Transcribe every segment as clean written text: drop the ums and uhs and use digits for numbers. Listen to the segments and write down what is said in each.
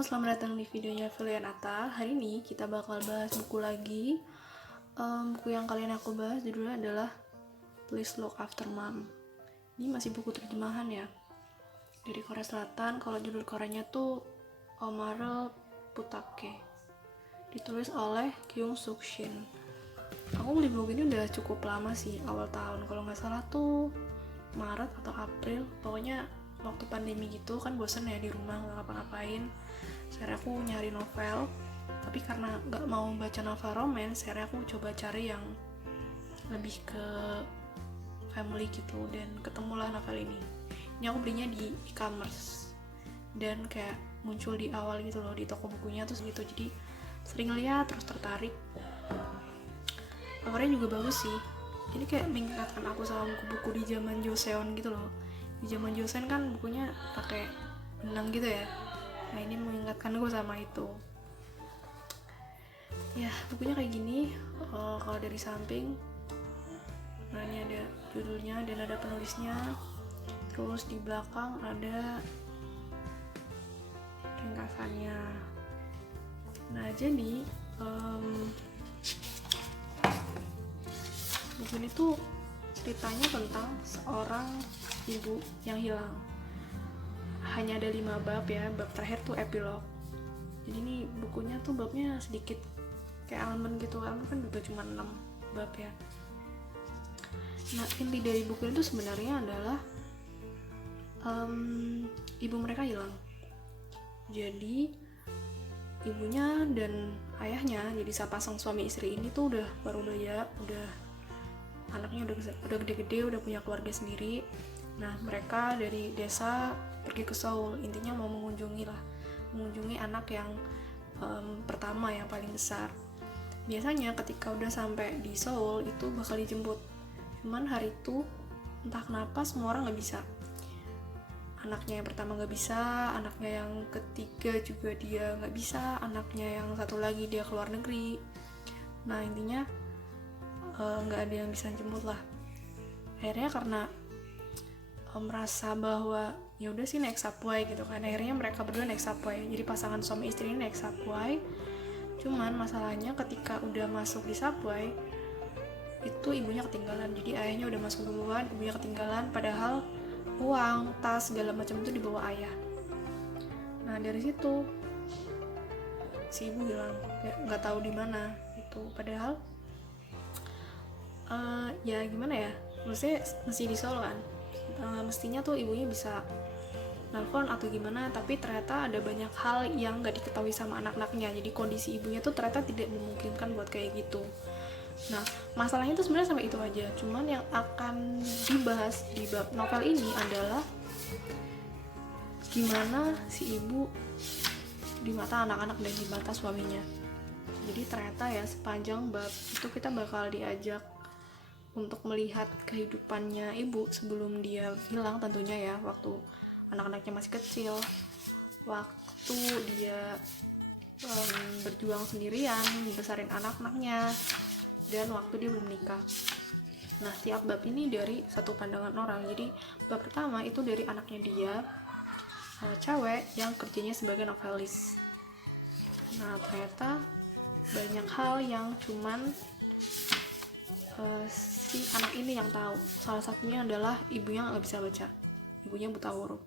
Selamat datang di videonya Filian Atta. Hari ini kita bakal bahas buku lagi. Buku yang kalian aku bahas judulnya adalah Please Look After Mom. Ini masih buku terjemahan ya, dari Korea Selatan. Kalau judul Koreanya tuh Omare Putake, ditulis oleh Kyung Suk Shin. Aku beli buku ini udah cukup lama sih, awal tahun. Kalau nggak salah tuh Maret atau April. Pokoknya waktu pandemi gitu kan, bosen ya di rumah nggak ngapa-ngapain. Akhirnya aku nyari novel, tapi karena nggak mau baca novel romance, akhirnya aku coba cari yang lebih ke family gitu, dan ketemulah novel ini. Ini aku belinya di e-commerce dan kayak muncul di awal gitu loh di toko bukunya terus gitu, jadi sering lihat terus tertarik. Covernya juga bagus sih, ini kayak mengingatkan aku sama buku-buku di zaman Joseon gitu loh. Di zaman Joseon kan bukunya pakai benang gitu ya, nah ini mengingatkan gue sama itu ya. Bukunya kayak gini. Kalau dari samping, nah ini ada judulnya dan ada penulisnya, terus di belakang ada ringkasannya. Nah jadi buku ini tuh ceritanya tentang seorang ibu yang hilang. Hanya ada 5 bab ya, bab terakhir tuh epilog. Jadi ini bukunya tuh babnya sedikit kayak Almond gitu, Almond kan juga cuma 6 bab ya. Nah inti dari buku itu sebenarnya adalah ibu mereka hilang. Jadi ibunya dan ayahnya, jadi sepasang suami istri ini tuh udah baru udah anaknya udah gede-gede, udah punya keluarga sendiri. Nah mereka dari desa pergi ke Seoul, intinya mau mengunjungi anak yang pertama, yang paling besar. Biasanya ketika udah sampai di Seoul itu bakal dijemput, cuman hari itu entah kenapa semua orang nggak bisa. Anaknya yang pertama nggak bisa, anaknya yang ketiga juga dia nggak bisa, anaknya yang satu lagi dia keluar negeri. Nah intinya nggak ada yang bisa jemput lah. Akhirnya karena merasa bahwa ya udah sih naik subway gitu kan, akhirnya mereka berdua naik subway. Jadi pasangan suami istri ini naik subway. Cuman masalahnya ketika udah masuk di subway itu ibunya ketinggalan. Jadi ayahnya udah masuk duluan, ibunya ketinggalan, padahal uang, tas, segala macam itu dibawa ayah. Nah dari situ si ibu bilang nggak tahu di mana itu, padahal ya gimana ya, maksudnya masih di Solo kan, mestinya tuh ibunya bisa nelfon atau gimana, tapi ternyata ada banyak hal yang nggak diketahui sama anak-anaknya. Jadi kondisi ibunya tuh ternyata tidak memungkinkan buat kayak gitu. Nah masalahnya tuh sebenarnya sampai itu aja. Cuman yang akan dibahas di bab novel ini adalah gimana si ibu di mata anak-anak dan di mata suaminya. Jadi ternyata ya sepanjang bab itu kita bakal diajak untuk melihat kehidupannya ibu sebelum dia hilang tentunya ya, waktu anak-anaknya masih kecil, waktu dia berjuang sendirian besarin anak-anaknya, dan waktu dia belum nikah. Nah tiap bab ini dari satu pandangan orang. Jadi bab pertama itu dari anaknya dia, cewek yang kerjanya sebagai novelis. Nah ternyata banyak hal yang cuman si anak ini yang tahu. Salah satunya adalah ibunya nggak bisa baca, ibunya buta huruf.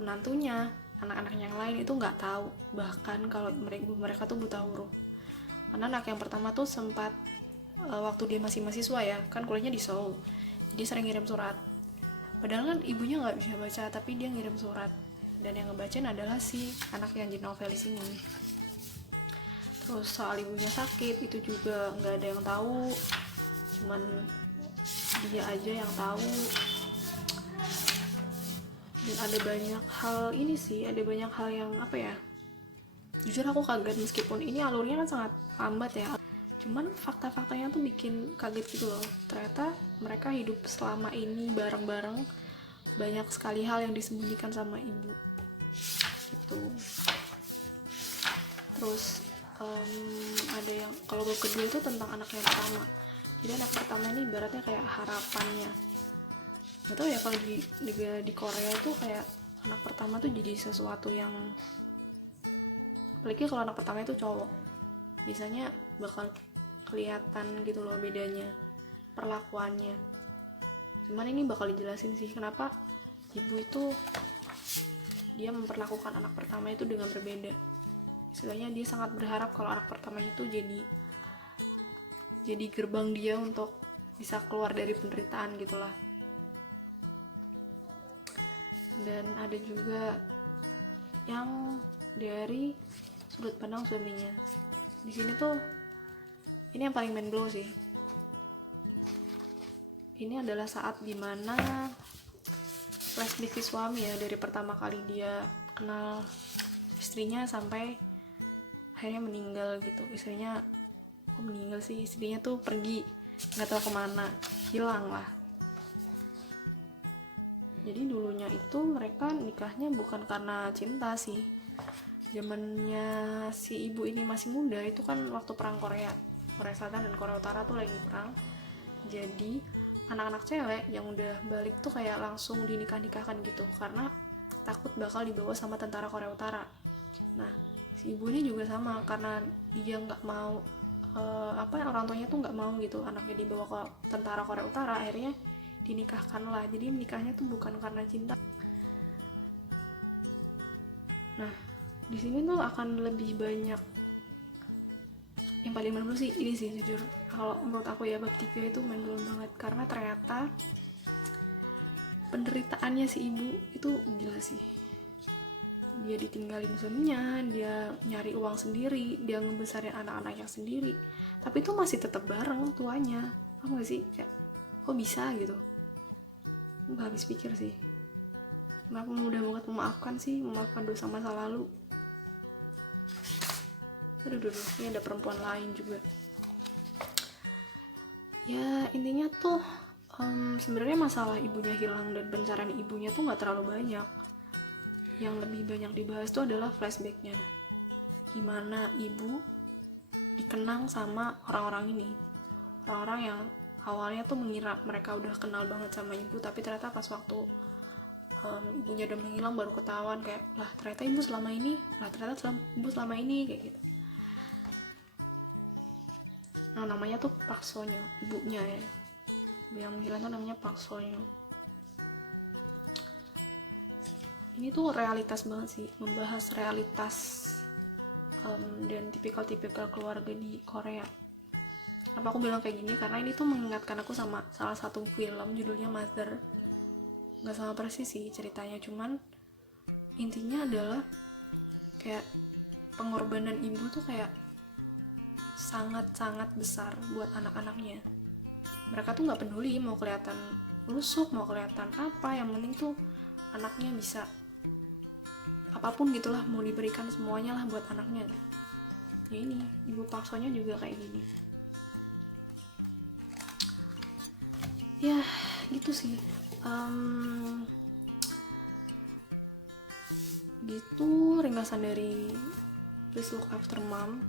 Menantunya, anak-anak yang lain itu nggak tahu bahkan kalau mereka tuh buta huruf. Karena anak yang pertama tuh sempat waktu dia masih mahasiswa ya, kan kuliahnya di Seoul, jadi sering ngirim surat. Padahal kan ibunya nggak bisa baca, tapi dia ngirim surat, dan yang ngebacain adalah si anak yang jadi novelis ini. Terus soal ibunya sakit itu juga nggak ada yang tahu, cuman dia aja yang tahu. Dan ada banyak hal ini sih, ada banyak hal yang apa ya, jujur aku kaget, meskipun ini alurnya kan sangat lambat ya, cuman fakta-faktanya tuh bikin kaget gitu loh. Ternyata mereka hidup selama ini bareng-bareng, banyak sekali hal yang disembunyikan sama ibu gitu. Terus ada yang, kalau bab kedua itu tentang anak yang pertama. Jadi anak pertama ini ibaratnya kayak harapannya. Gak tau ya, kalau di Korea itu kayak anak pertama tuh jadi sesuatu yang apalagi kalau anak pertama itu cowok, biasanya bakal kelihatan gitu loh bedanya perlakuannya. Cuman ini bakal dijelasin sih kenapa ibu itu dia memperlakukan anak pertama itu dengan berbeda. Istilahnya dia sangat berharap kalau anak pertama itu jadi gerbang dia untuk bisa keluar dari penderitaan gitulah. Dan ada juga yang dari sudut pandang suaminya. Di sini tuh ini yang paling mind blow sih. Ini adalah saat dimana flashback si suami ya, dari pertama kali dia kenal istrinya sampai akhirnya meninggal gitu. Istrinya kok meninggal sih, istrinya tuh pergi nggak tahu kemana, hilang lah. Jadi dulunya itu mereka nikahnya bukan karena cinta sih. Zamannya si ibu ini masih muda itu kan waktu perang Korea Selatan dan Korea Utara tuh lagi perang. Jadi anak-anak cewek yang udah balik tuh kayak langsung dinikah-nikahkan gitu karena takut bakal dibawa sama tentara Korea Utara. Nah si ibu ini juga sama, karena dia nggak mau orang tuanya tuh nggak mau gitu anaknya dibawa ke tentara Korea Utara, akhirnya dinikahkan lah. Jadi nikahnya tuh bukan karena cinta. Nah di sini tuh akan lebih banyak yang paling main blow sih ini sih, jujur kalau menurut aku ya bab 3 itu main blow banget karena ternyata penderitaannya si ibu itu gila sih. Dia ditinggalin suaminya, dia nyari uang sendiri, dia ngebesarin anak-anaknya sendiri, tapi itu masih tetap bareng tuanya. Paham gak sih? Kayak kok bisa gitu? Gak habis pikir sih. Kenapa mudah banget memaafkan dosa masa lalu. Aduh, ini ada perempuan lain juga. Ya intinya tuh sebenarnya masalah ibunya hilang dan pencarian ibunya tuh nggak terlalu banyak. Yang lebih banyak dibahas tuh adalah flashbacknya, gimana ibu dikenang sama orang-orang ini, orang-orang yang awalnya tuh mengira mereka udah kenal banget sama ibu, tapi ternyata pas waktu ibunya udah menghilang baru ketahuan kayak lah ternyata ibu selama ini, kayak gitu. Nah namanya tuh Park Sonyo, ibunya ya, yang menghilang tuh namanya Park Sonyo. Ini tuh realitas banget sih, membahas realitas dan tipikal-tipikal keluarga di Korea. Kenapa aku bilang kayak gini? Karena ini tuh mengingatkan aku sama salah satu film judulnya Mother. Gak sama persis sih ceritanya, cuman intinya adalah kayak pengorbanan ibu tuh kayak sangat-sangat besar buat anak-anaknya. Mereka tuh gak peduli mau kelihatan lusuh, mau kelihatan apa, yang penting tuh anaknya bisa apapun gitulah, mau diberikan semuanya lah buat anaknya. Ya ini, ibu Park Sonyo juga kayak gini. Ya gitu sih. Gitu ringkasan dari Please Look After Mom.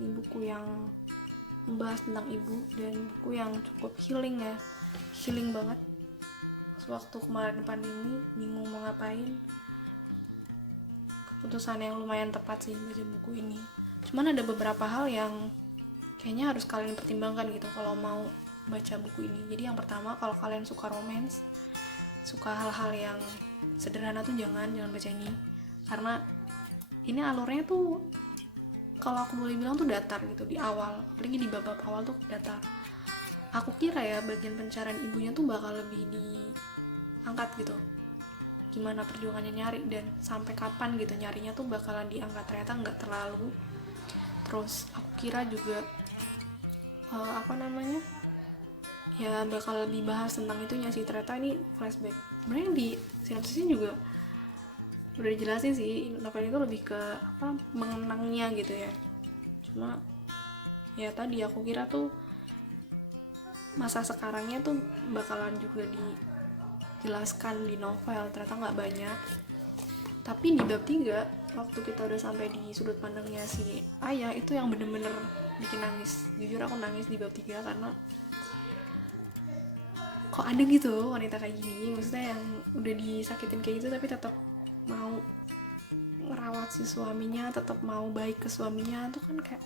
Ini buku yang membahas tentang ibu dan buku yang cukup healing ya, healing banget. Waktu kemarin pandemi bingung mau ngapain, keputusan yang lumayan tepat sih baca buku ini. Cuman ada beberapa hal yang kayaknya harus kalian pertimbangkan gitu kalau mau baca buku ini. Jadi yang pertama, kalau kalian suka romance, suka hal-hal yang sederhana tuh jangan baca ini, karena ini alurnya tuh kalau aku boleh bilang tuh datar gitu di awal, apalagi di bab-bab awal tuh datar. Aku kira ya bagian pencarian ibunya tuh bakal lebih diangkat gitu, gimana perjuangannya nyari dan sampai kapan gitu nyarinya tuh bakalan diangkat. Ternyata nggak terlalu. Terus aku kira juga ya bakal lebih bahas tentang itunya sih, ternyata ini flashback. Sebenarnya di sinopsisnya juga udah dijelasin sih, novel itu lebih ke mengenangnya gitu ya. Cuma ya tadi aku kira tuh masa sekarangnya tuh bakalan juga dijelaskan di novel, ternyata nggak banyak. Tapi di bab 3 waktu kita udah sampai di sudut pandangnya si ayah, itu yang bener-bener bikin nangis. Jujur aku nangis di bab 3 karena kok ada gitu wanita kayak gini, maksudnya yang udah disakitin kayak gitu tapi tetap mau ngerawat si suaminya, tetap mau baik ke suaminya, tuh kan kayak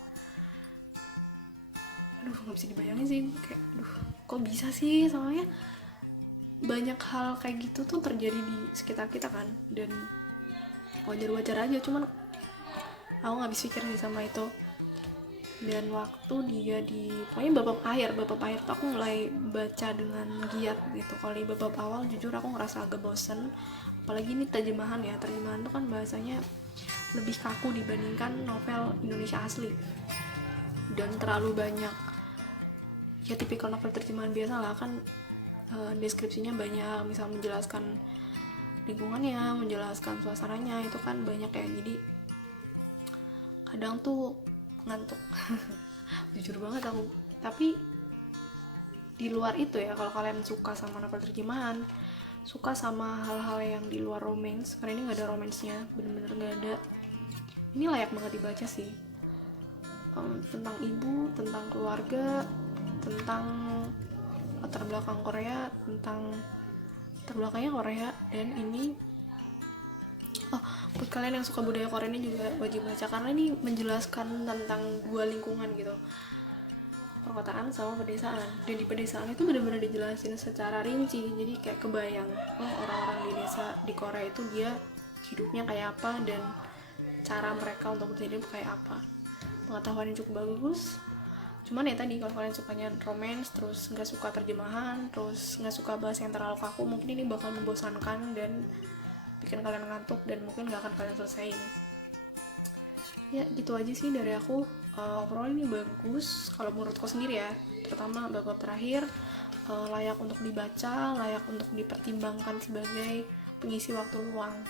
aduh nggak bisa dibayangin sih, kayak aduh kok bisa sih. Soalnya banyak hal kayak gitu tuh terjadi di sekitar kita kan, dan wajar-wajar aja, cuman aku nggak habis pikir sih sama itu. Dan waktu dia di pokoknya bab akhir tuh aku mulai baca dengan giat gitu. Kalau di bab awal jujur aku ngerasa agak bosen, apalagi ini terjemahan tuh kan bahasanya lebih kaku dibandingkan novel Indonesia asli, dan terlalu banyak ya tipikal novel terjemahan biasa lah kan. Deskripsinya banyak, misal menjelaskan lingkungannya, menjelaskan suasananya, itu kan banyak ya, jadi kadang tuh ngantuk. Jujur banget aku. Tapi di luar itu ya, kalau kalian suka sama novel terjemahan, suka sama hal-hal yang di luar romance, karena ini nggak ada romansnya, bener-bener nggak ada, ini layak banget dibaca sih. Tentang ibu, tentang keluarga, tentang latar belakang Korea, tentang latar belakangnya Korea. Dan ini buat kalian yang suka budaya Korea ini juga wajib baca, karena ini menjelaskan tentang dua lingkungan gitu, perkotaan sama pedesaan. Dan di pedesaan itu benar-benar dijelasin secara rinci, jadi kayak kebayang orang-orang di desa di Korea itu dia hidupnya kayak apa, dan cara mereka untuk berhidup kayak apa. Pengetahuannya cukup bagus. Cuman ya tadi, kalau kalian sukanya romance, terus nggak suka terjemahan, terus nggak suka bahasa yang terlalu kaku, mungkin ini bakal membosankan dan bikin kalian ngantuk, dan mungkin nggak akan kalian selesaiin. Ya gitu aja sih dari aku. Overall ini bagus kalau menurutku sendiri ya, terutama bab terakhir. Layak untuk dibaca, layak untuk dipertimbangkan sebagai pengisi waktu luang.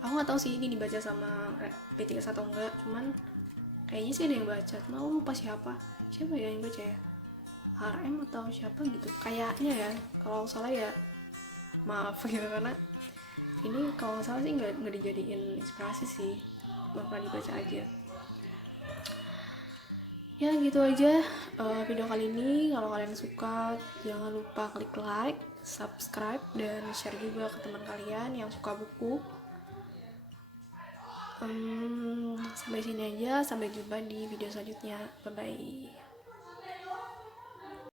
Aku nggak tahu sih ini dibaca sama B3 atau enggak, cuman kayaknya sih ada yang baca, cuma aku lupa siapa ya yang baca ya, RM atau siapa gitu kayaknya ya. Kalau salah ya maaf gitu, karena ini kalau nggak salah sih nggak dijadiin inspirasi sih, bakal dibaca aja. Ya gitu aja video kali ini. Kalau kalian suka, jangan lupa klik like, subscribe, dan share juga ke teman kalian yang suka buku. Sampai sini aja, sampai jumpa di video selanjutnya, bye bye.